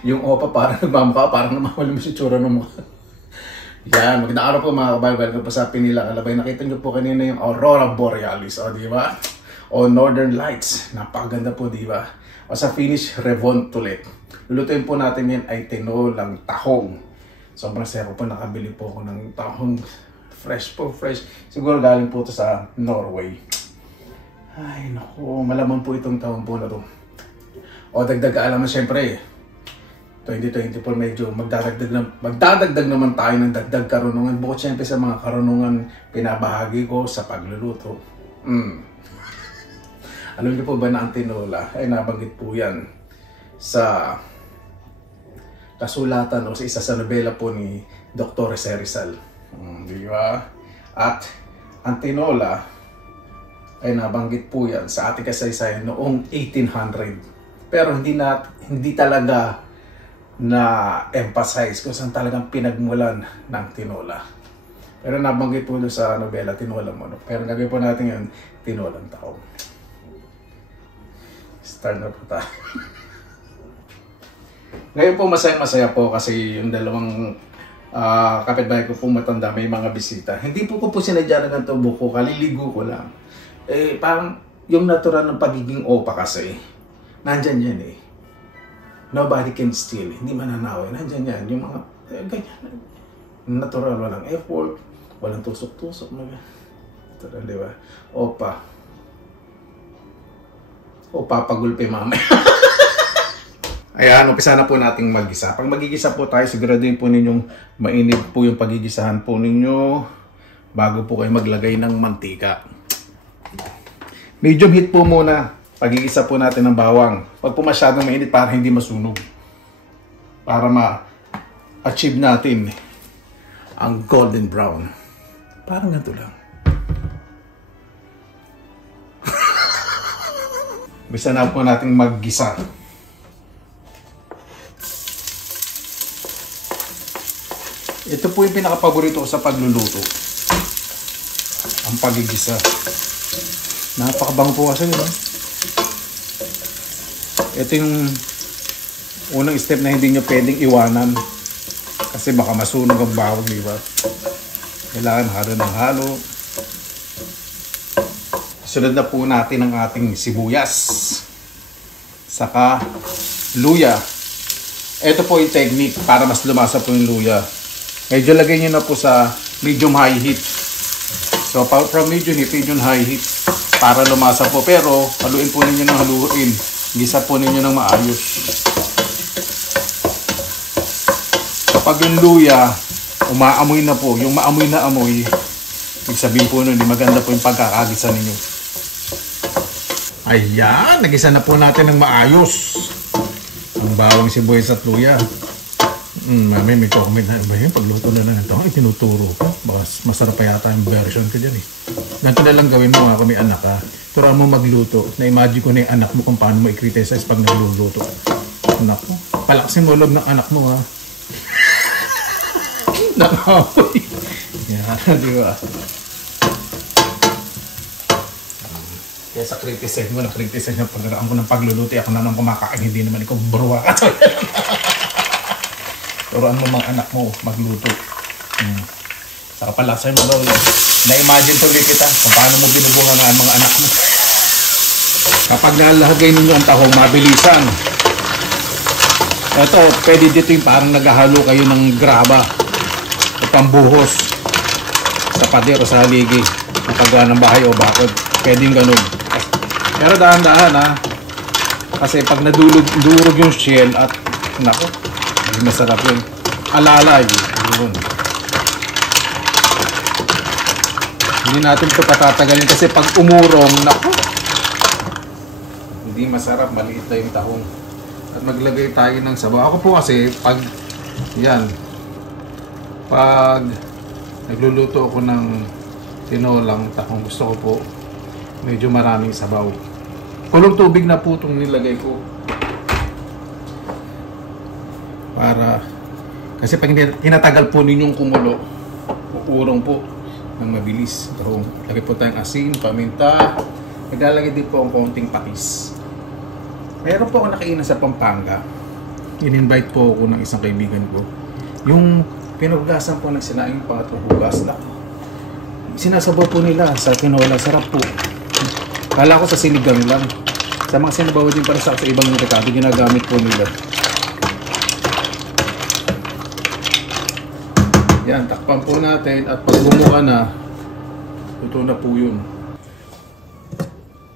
Yung opa parang nagmamukha, parang namamalim si tsura ng mukha. Yan, magandang araw po mga kabayan. Welcome po sa Pinilang Alabay. Nakita nyo po kanina yung Aurora Borealis, o di ba? O Northern Lights. Napakaganda po, di ba? O sa finish, Revontulet. Lulutuin po natin yan ay tinolang tahong. Sobrang sarap po, nakabili po ako ng tahong. Fresh po, fresh. Siguro galing po ito sa Norway. Ay, naku, malaman po itong tahong po na to. O dagdag kaalaman, syempre 2024 medyo magdadagdag naman tayo ng dagdag karunungan. Bukod syempre sa mga karunungan pinabahagi ko sa pagluluto. Alam niyo po ba na ang tinola ay nabanggit po yan sa kasulatan o sa isa sa nobela po ni Dr. Rizal. Di ba? At ang tinola ay nabanggit po yan sa ating kasaysayan noong 1800. Pero hindi talaga na-emphasize kung saan talagang pinagmulan ng tinola. Pero nabanggit po doon sa nobela, tinolang manok. Pero gagawin po natin yun, tinolang tao. Start na po tayo. Ngayon po masaya-masaya po kasi yung dalawang kapitbahay ko po matanda, may mga bisita. Hindi po ko sinadya ng tubo ko, kaliligo ko lang. Parang yung natural ng pagiging opa kasi, nandyan yan eh. Nobody can steal. Hindi mananawin. Nandyan yan. Yung mga ganyan. Natural. Walang effort. Walang tusok-tusok. Natural, di ba? Opa. Opa, pagulpe mamaya. Ayan, umpisa na po nating mag-gisa. Pag mag-gisa po tayo, siguraduhin po ninyong mainit po yung pagigisahan po ninyo bago po kayo maglagay ng mantika. Medium heat po muna. Pagigisa po natin ng bawang. Pag po masyadong mainit, para hindi masunog. Para ma-achieve natin ang golden brown. Parang ganito lang. Bisa na po natin maggisa. Ito po yung pinaka-paborito ko sa pagluluto. Ang pagigisa. Napakabango po kasi, diba? Ito yung unang step na hindi nyo pwedeng iwanan kasi baka masunog ang bawang, di ba? Kailangan halo ng halo. Sunod na po natin ang ating sibuyas saka luya. Ito po yung technique para mas lumasa po yung luya. Medyo lagay nyo na po sa medium high heat. So from medium heat, medium high heat para lumasa po. Pero haluin po ninyo ng haluin. Gisa po ninyo ng maayos. Kapag yung luya, umaamoy na po, yung maamoy na amoy, ibig sabihin po nun, maganda po yung pagkakagisa ninyo. Ayan, nagisa na po natin ng maayos. Ang bawang sibuyas at luya. Mami, may comment na ba yun? Pagluto na ito, ay tinuturo ko. Baka masarap pa yata yung version ko dyan eh. Ganito na lang gawin mo kung may anak ka. Turuan mo magluto. Na-imagine ko na yung anak mo kung paano mo i-criticize pag nagluluto. Anak mo. Palaksin mo loob ng anak mo ha. Nakapoy. Yan, di ba? Kaya sa criticize mo, na-criticize na pagkaraan ko ng pagluluto. Ako na nang kumakain, hindi naman ikaw barwa ka. Turuan mo mga anak mo magluto. Saka palaksin mo loob. Na-imagine tuloy kita kung paano mo binubungan ang mga anak mo. Kapag nalagay ninyo ang tahong, mabilisan. Ito, pwede dito yung parang naghahalo kayo ng graba o pambuhos sa pader o sa haligi. Napagawa ng bahay o bakod. Pwede yung ganun. Pero dahan-dahan ha. Kasi pag nadurog yung shell at nako, masarap yun. Alalay. Yun. Hindi natin ito patatagalin kasi pag umurong, naku, hindi masarap, maliit na yung tahong. At maglagay tayo ng sabaw. Ako po kasi, pag nagluluto ako ng tinolang tahong, gusto ko po medyo maraming sabaw. Kulong tubig na po itong nilagay ko. Kasi pag tinatagal po ninyong kumulo, uurong po ng mabilis. So, lagay po tayong asin, paminta. Naglalagay din po ang konting patis. Meron po ako nakainan sa Pampanga. in-invite po ako ng isang kaibigan ko. Yung pinugasan po ng sinaing pangatlong hugas na sinasabaw po nila sa tinola. Sarap po. Kala ko sa sinigang lang. Sa mga sinabaw din para sa ibang rekado, ginagamit po nila. Yan, takpan po natin at pag bumuka na, luto na po yun.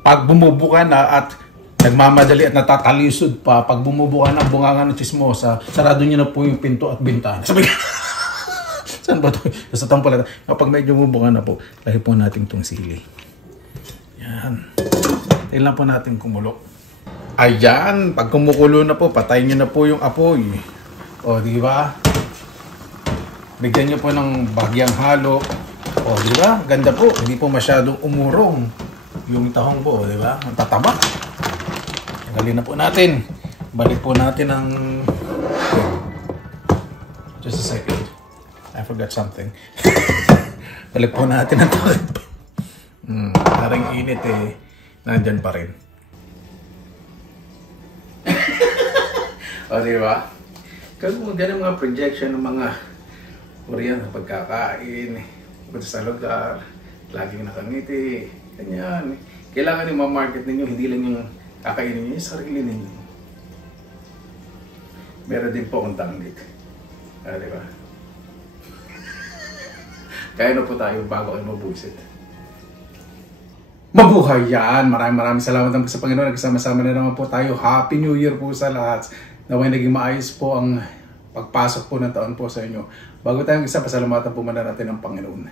Pag bumubuka na at nagmamadali at natatalisod pa, pag bumubuka na bunganga ng chismosa, sarado niyo na po yung pinto at bintana. Sabi saan ba ito? Sa tampalatan. Kapag medyo bumubuka na po, lahi po natin itong sili. Yan. Tayo lang po natin kumulo. Ayan, pag kumukulo na po, patayin niyo na po yung apoy. O, di ba? Bigyan niyo po ng bagyang halo. O, di ba? Ganda po. Hindi po masyadong umurong yung tahong po, di ba? Ang tataba. Tanggalin na po natin. Balik po natin ang... Just a second. I forgot something. Balik po natin ang takip. Parang init eh. Nandyan pa rin. O, di ba? Kasi kung ganun mga projection ng mga Korean na pagkakain, punta sa lugar, laging nakangiti, ganyan. Kailangan yung ma-market ninyo, hindi lang yung kakainin niyo yung sarili ninyo. Meron din po akong tanggit. Di ba? Kaya na po tayo bago kayo mabusit. Mabuhay yan! Maraming salamat po sa Panginoon. Nagsama-sama na naman po tayo. Happy New Year po sa lahat. Naway naging maayos po ang pagpasok po ng taon po sa inyo. Bago tayo mag-isa, pasalamatan po muna natin ang Panginoon.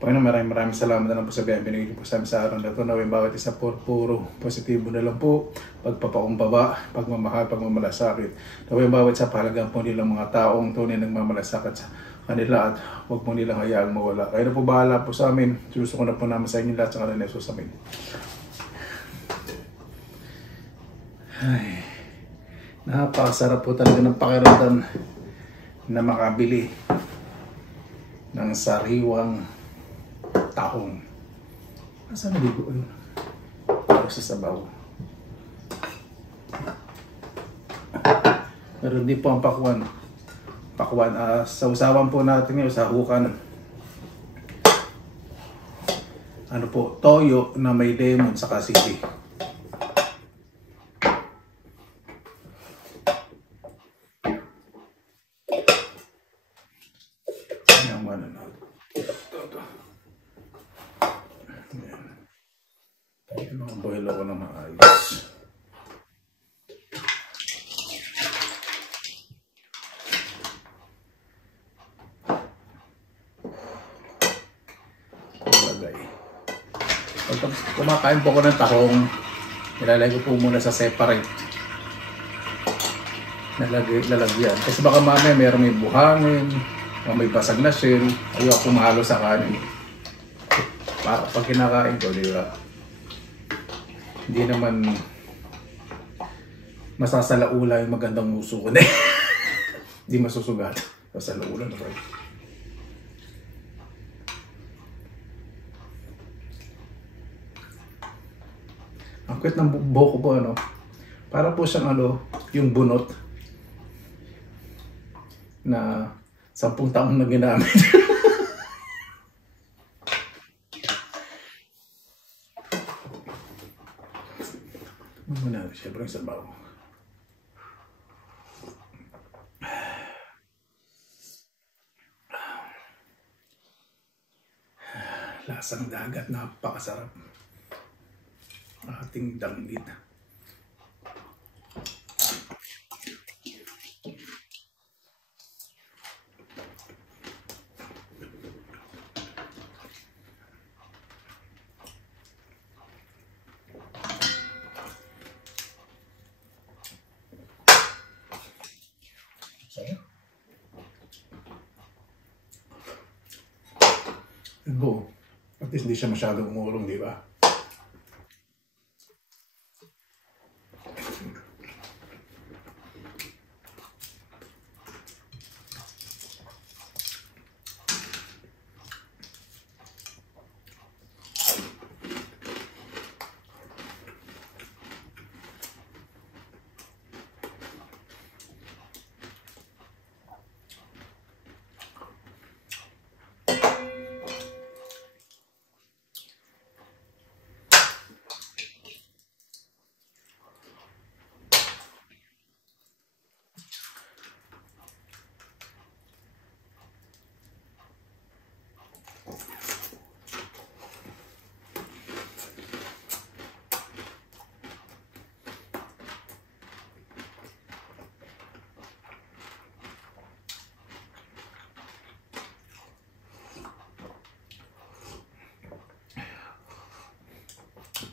Panginoon, maraming salamat na lang po sa biyayang binigay po sa amin sa araw na ito. Naway bawat isa puro positibo na lang po. Pagpapakumbaba, pagmamahal, pagmamalasakit. Naway bawat isa pahalagaan po nilang mga taong tunay nagmamalasakit sa kanila at huwag po nilang hayaang mawala. Kaya na po bahala po sa amin. Suso ko na po namin sa inyo lahat sa kanila na sa amin. Ay, napakasarap po talaga ng pakiramdam na makabili ng sariwang tahong. Saan naligo yun? Para sa sabaw. Pero hindi po ang pakwan. Sausawan po natin yun sa hukan. Ano po, toyo na may lemon sa sili. Ayan, mananood. Ayan, boil ako ng maayos. Pag kumakain po ko ng tahong, nilalagay ko po muna sa separate. Lalagyan. Kasi baka mamaya meron may buhangin, o may basag na shell, ayoko mahalo sa kanin. Para pag kinakain ko, di ba? Hindi naman masasalaula yung magandang muso ko. Hindi masusugat. Masalaula na rin. Ang kwet ng buhok ko po, ano, para po siyang yung bunot na 10 taon na ginamit. Muna, siyempre yung sabaw. Lasang dagat, napakasarap. Ating danggit. Go. At least hindi siya masyadong umulong, di ba?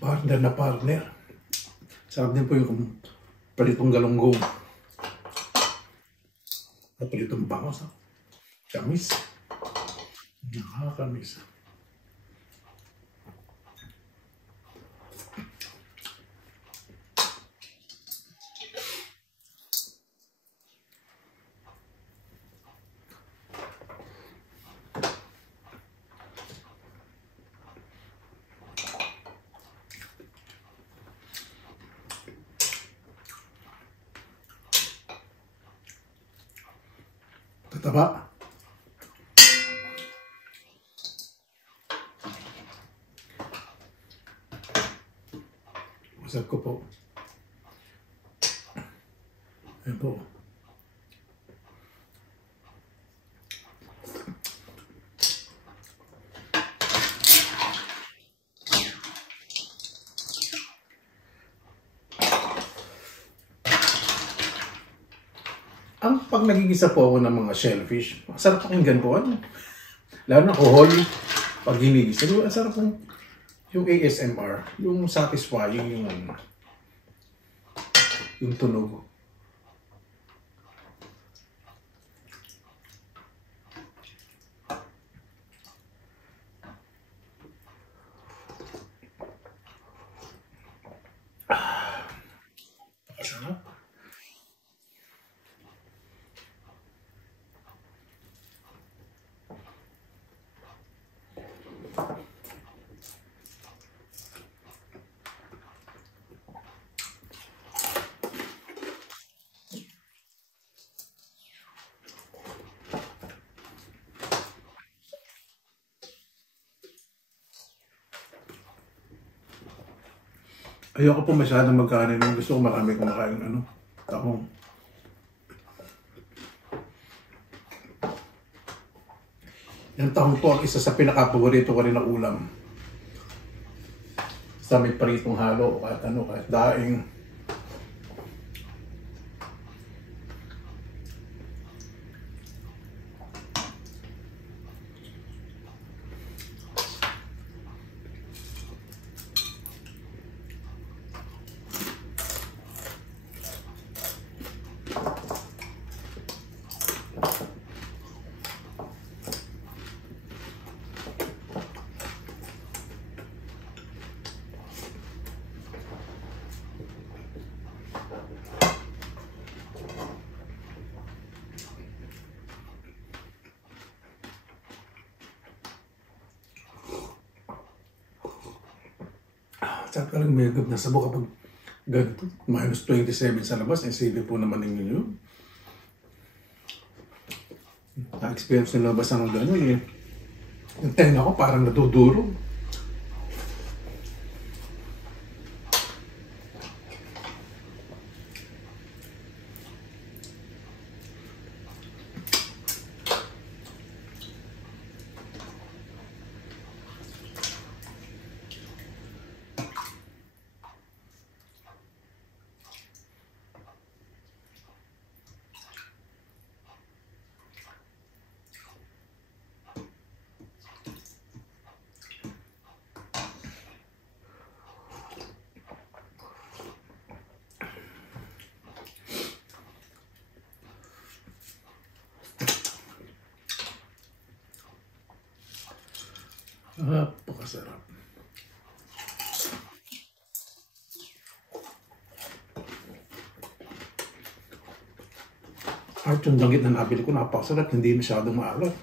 partner na partner. Sarap din po yung palitong galunggong. At palitong bangos. Kamis. Nakakamis. Tataba. Masarap ko po. Ayan po. Pag nagigisa po ako ng mga shellfish, masarap pakinggan po. Ano? Lalo na kohol, pag hinigisa. Ang sarap po yung ASMR, yung satisfying, yung tunog. Masarap. Ayoko po masyadong magkanin. Gusto ko marami kumakain tahong. Yung tahong po ang isa sa pinaka-paborito ko rin na ulam. Sa may paritong halo, kahit daing. Sarap ka lang may agad na sabo kapag ganito. Minus 27 sa labas. Sige po naman ninyo yun. Na-experience na labas ng gano'n eh. Yung tenga ko parang nadudurog. Napakasarap. At yung danggit na nabili ko, napakasarap. Hindi masyadong maalat.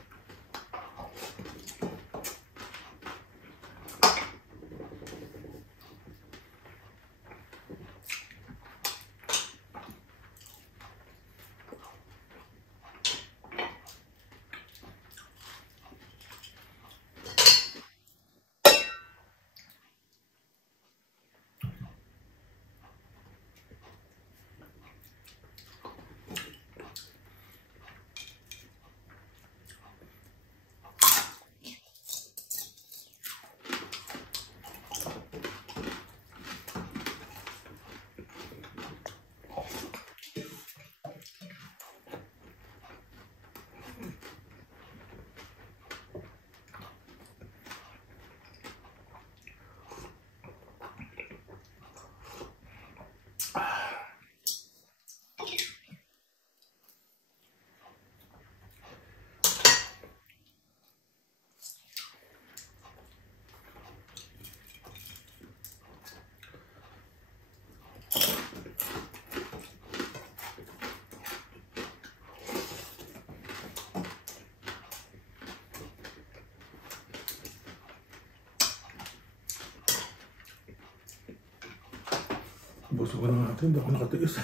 Subukan na natin, hindi ako nakatiis.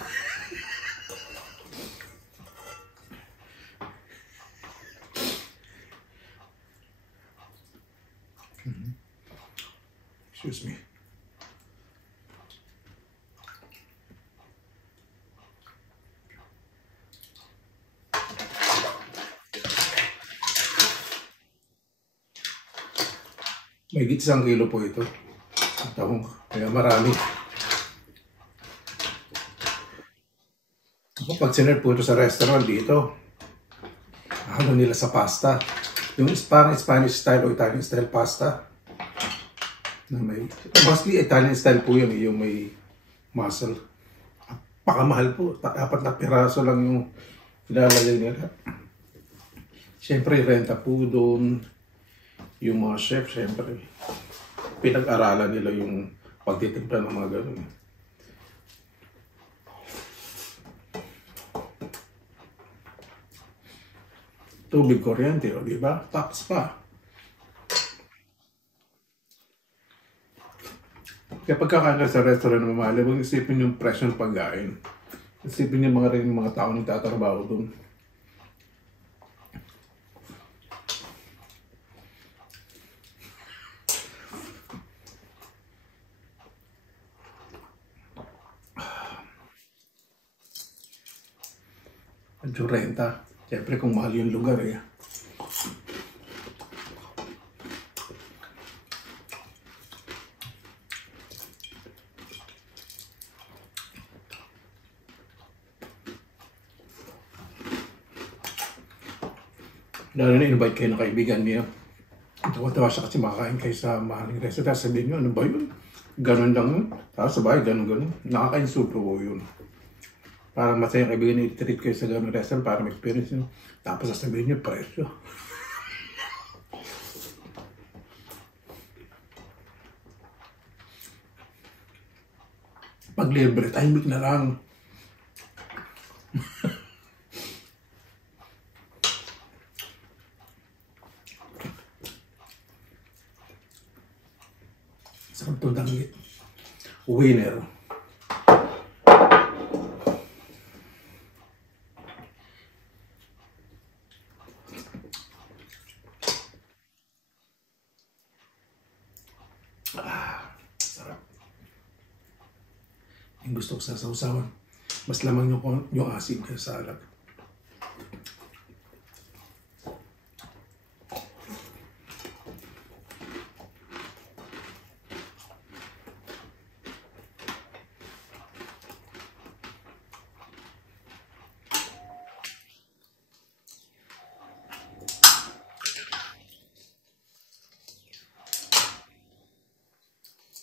Excuse me. May 1 kilo po ito. Ang tahong, kaya marami. Pag sinerve po ito sa restaurant dito, halo nila sa pasta. Yung parang Spanish style o Italian style pasta. Na may, mostly Italian style po yun, yung may mussel. Pakamahal po. 4 na piraso lang yung nilalagay nila. Siyempre, renta po doon. Yung mga chef, siyempre, pinag-aralan nila yung pagtitimpla ng mga ganun. Tubig kuryente, o diba? Tax pa. Kaya pagkakain ka sa restaurant ng mamahal, huwag isipin yung presyo ng pagkain. Isipin yung mga tao nagtatrabaho doon. Medyo renta. Siyempre kung mahal yung lugar eh. Lalo na invite kayo ng kaibigan niya. Tawa-tawa siya kasi makakain kayo sa mahaling restaurant. Sabihin nyo, ano ba yun? Ganun lang yun. Tapos sabay, ganun. Nakaka-insulto po yun. Parang masaya yung kaibigan niyo, i-treat kayo sa ganun restaurant para ma-experience nyo. Tapos sasabihin nyo, presyo. Pag libre, timing na lang. Sarap ito danggit. Winner. Sarap. Yung gusto ko sa sausawan. Mas lamang yung asin kaya sa alat.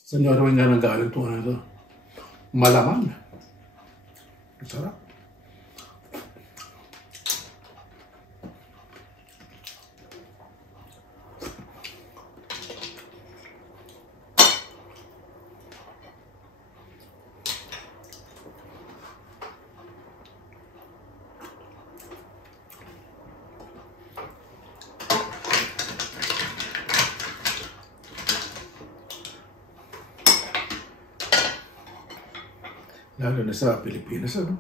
Sa Norway nga nanggaling ito na ito. Malaman. Sarap. Lalo na sa Pilipinas, ano?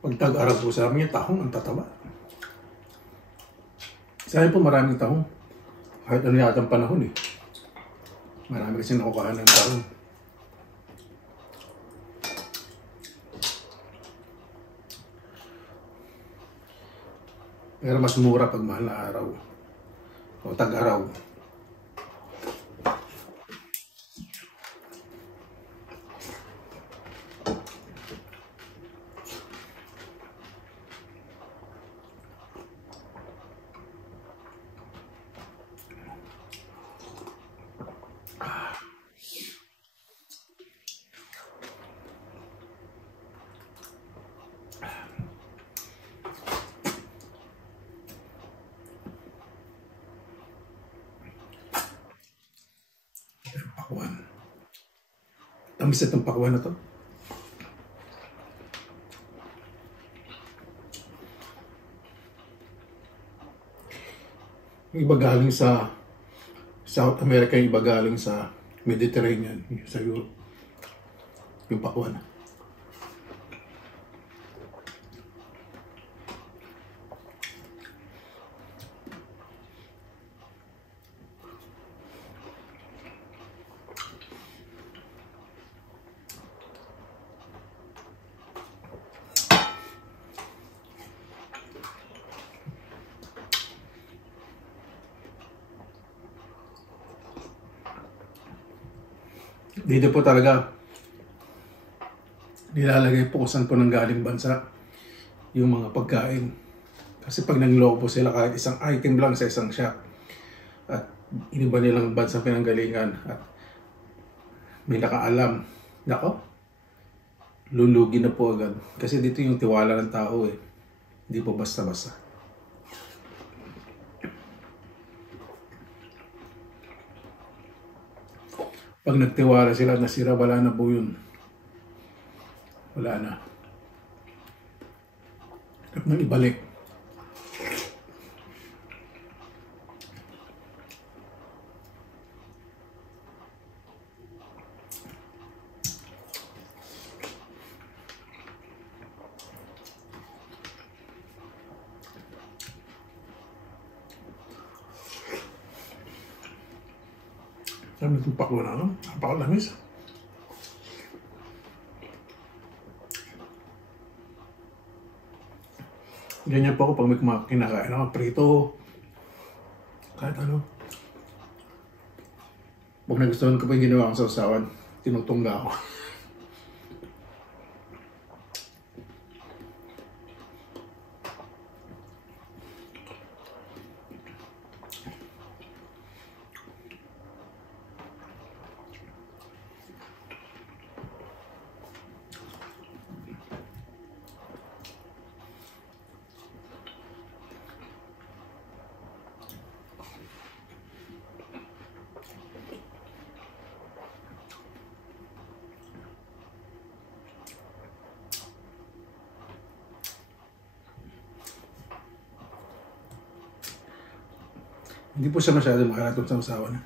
Pag tag-araw po sa amin, yung tahong ang tataba. Sa akin po maraming tahong. Kahit ano yata ang panahon eh. Marami kasi nakukahan ng tahong. Pero mas mura pag mahal na araw. O tag-araw. Pakwan. Tamis itong pakwan na to. Yung iba galing sa South America, yung iba galing sa Mediterranean, sa Europe. yung pakwan. Dito po talaga nilalagay po kung saan po nanggaling bansa yung mga pagkain. Kasi pag nangloko po sila kahit isang item lang sa isang shop at iniba nilang bansa pinanggalingan at may nakaalam, nako, lulugi na po agad. Kasi dito yung tiwala ng tao eh. Hindi po basta-basta. Pag nagtiwala sila at nasira, wala na po yun. Wala na. Hirap nang ibalik. Sabi itong paklo na, no? Napakalamis. Ganyan po ako pag may kinakain ako, prito, kahit ano. Pag nagustuhan ko pa yung ginawa kong sausawan, tinutungga ako. Hindi po siya masyado makalatong sa usawan.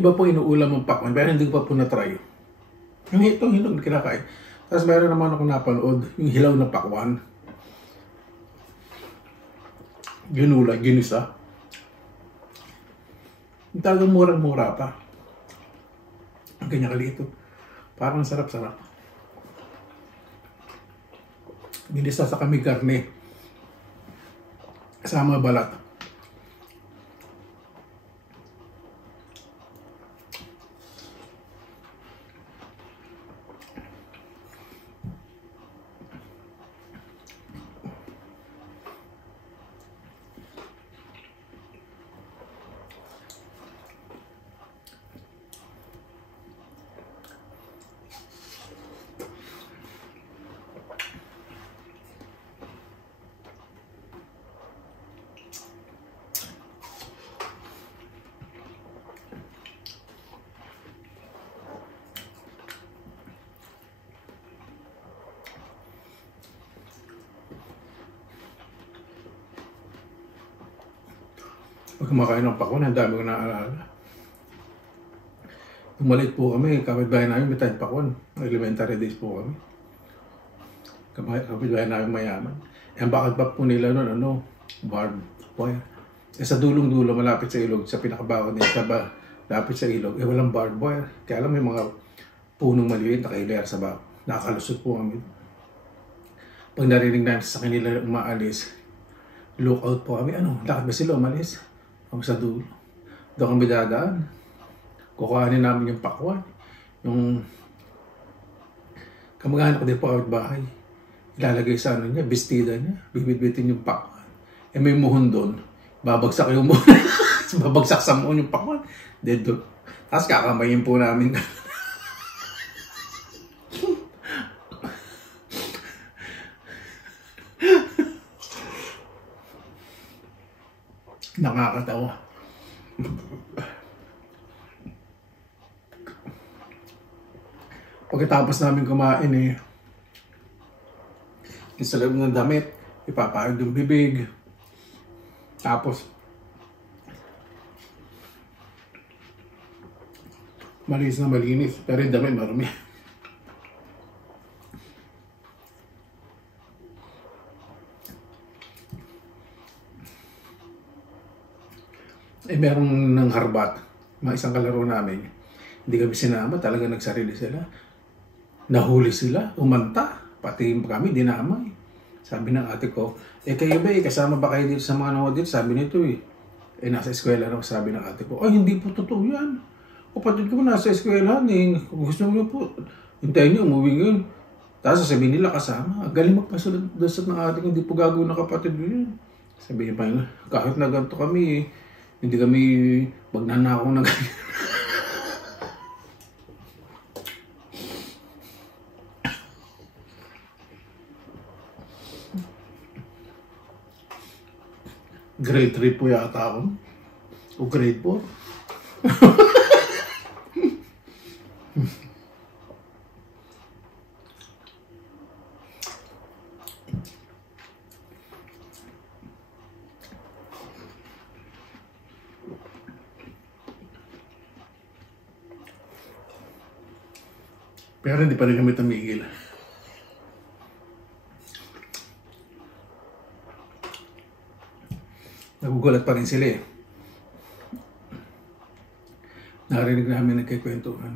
Iba po inuulam ng pakwan, pero hindi ko pa po na-try. Yung itong hinog na kinakain. Tapos mayroon naman ako napanood, yung hilaw na pakwan. Ginula, ginisa. Yung talagang murang-mura pa. Ang ganyan kalito. Parang sarap-sarap. Ginisa sa kami karne. Kasama balat. Pag kumakain ng pakwan, ang dami ko naaalala. Tumalit po kami, kapitbahay namin may tayong pakwan. Elementary days po kami. Kapitbahay namin mayaman. Eh, ang bakit ba po nila nun, barbed wire. Eh, sa dulong-dulo, malapit sa ilog, sa pinakabakod nila, malapit sa ilog, eh walang barbed wire. Kaya alam, may mga punong maliit, nakailayar sa bako. Nakakalusot po kami. Pag narinig namin sa kanila umaalis, look out po kami. Lakad ba sila umalis? Kami sa dulo. Doon kami dadaan. Kukuhanin namin yung pakwan. Yung kamag-anak ko din po out bahay. Ilalagay sa niya, bestida niya. Bibit-bitin yung pakwan. Eh may muhon doon. Babagsak yung muhon. Babagsak sa muhon yung pakwan. Dead doon. Tapos kakamayin po namin. Nakakatawa. Pagkatapos namin kumain sa loob ng damit, ipapahid yung bibig. Tapos, malinis na malinis, pero yung damit marumi. Merong ng harbat, mga isang kalaro namin. Hindi kami sinama, talaga nagsarili sila. Nahuli sila, umanta, pati kami dinamay. Sabi ng ate ko, kayo ba kasama ba kayo dito sa mga nanonood? Sabi nito nasa eskwela raw, sabi ng ate ko. Ay, hindi po totoo yan. Kapatid ko nasa eskwela, kung gusto nyo po, hintayin nyo, umuwi ngayon. Tapos sasabihin nila kasama, galing magpasalat ng ate ko, hindi po gagawin ng kapatid ko yun. Sabihin pa yun, kahit na ganito kami, hindi kami magnanakaw na ganyan. Grade 3 po yata ako. O grade 4. Pero hindi pa rin kami tumigil. Nagugulat pa rin sila Narinig namin nagkikwentuhan.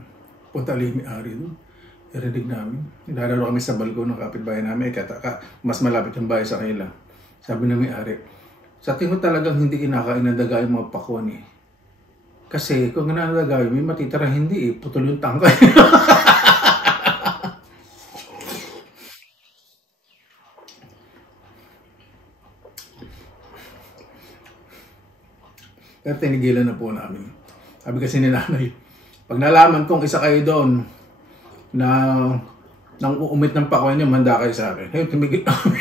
Punta lang yung may-ari doon. Narinig namin. Nilalaro kami sa balkon ng kapitbahay namin. Mas malapit yung bahay sa kanila. Sabi ng may-ari, sa tingin ko talagang hindi kinakain ng daga yung mga pakwan Kasi kung nananagawin, may matitira hindi putol yung tangkay. Pero tinigilan na po namin. Sabi kasi ni nanay, pag nalaman kong isa kayo doon na nang uumit ng pakwan niyo, manda kayo sa akin. Hey, tumigil kami.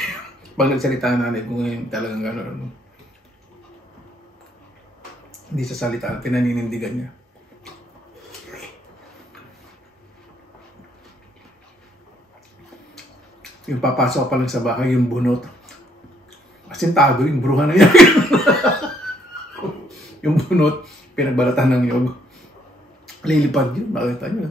Pag nagsalita nanay, kung ngayon talagang gano'n. Hindi sa salita, pinaninindigan niya. Yung papasok pa lang sa bahay, yung bunot. Asintado, yung bruha na yan. Yung bunot, pinagbalatan ng yog. Lilipad yun, makita nyo.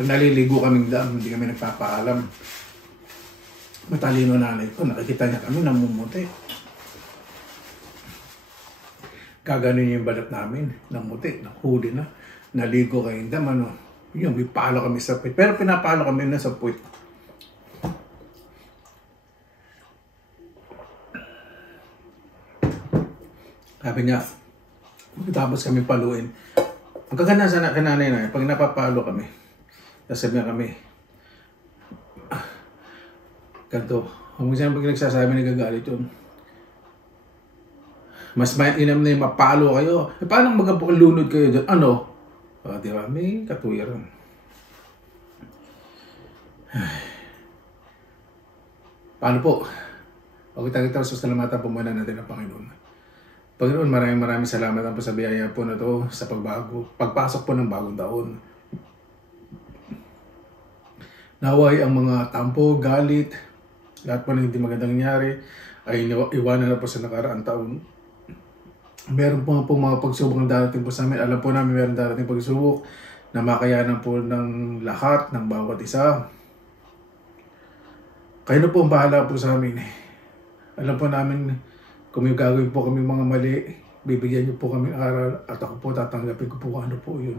Pag naliligo kaming daan, hindi kami nagpapaalam. Matalino nanay ko, nakikita niya kami, namumuti. Gaganon yung balat namin, namuti, nahuli na. Naligo kayong dam, yun, may palo kami sa puwit. Pero pinapalo kami na sa puwit. Sabi niya, tapos kami paluin. Ang kaganda sa kananay na, pag napapalo kami, sasabihan kami, ganito, kung saan pag nagsasabi nagagalit yun, mas mainam na yung mapalo kayo. Paano magpapalunod kayo dyan? Ano? Diba? May katuwiran. Paano po? Pagkita-kita sa salamatan po muna natin ang Panginoon. Panginoon, maraming salamat po sa biyaya po na to sa pagpasok po ng bagong taon. Naway ang mga tampo, galit, lahat po na hindi magandang nangyari ay iwanan na po sa nakaraang taon. Meron po mga pagsubok na darating po sa amin. Alam po namin meron darating pagsubok na makayanan po ng lahat, ng bawat isa. Kayo na po ang bahala po sa amin. Alam po namin kung may gagawin po kami mga mali, bibigyan niyo po kami aral at ako po tatanggapin ko po kung ano po yun.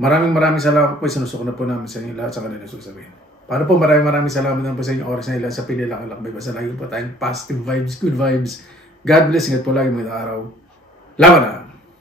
Maraming salamat po. Sinusok na po namin sa inyo lahat sa kanila sasabihin. Paano po maraming salamat na po sa inyo oras na ilan sa pinilang alakbay. Basta lagi po tayong positive vibes, good vibes. God bless. Ingat po lagi mga araw. Laban na!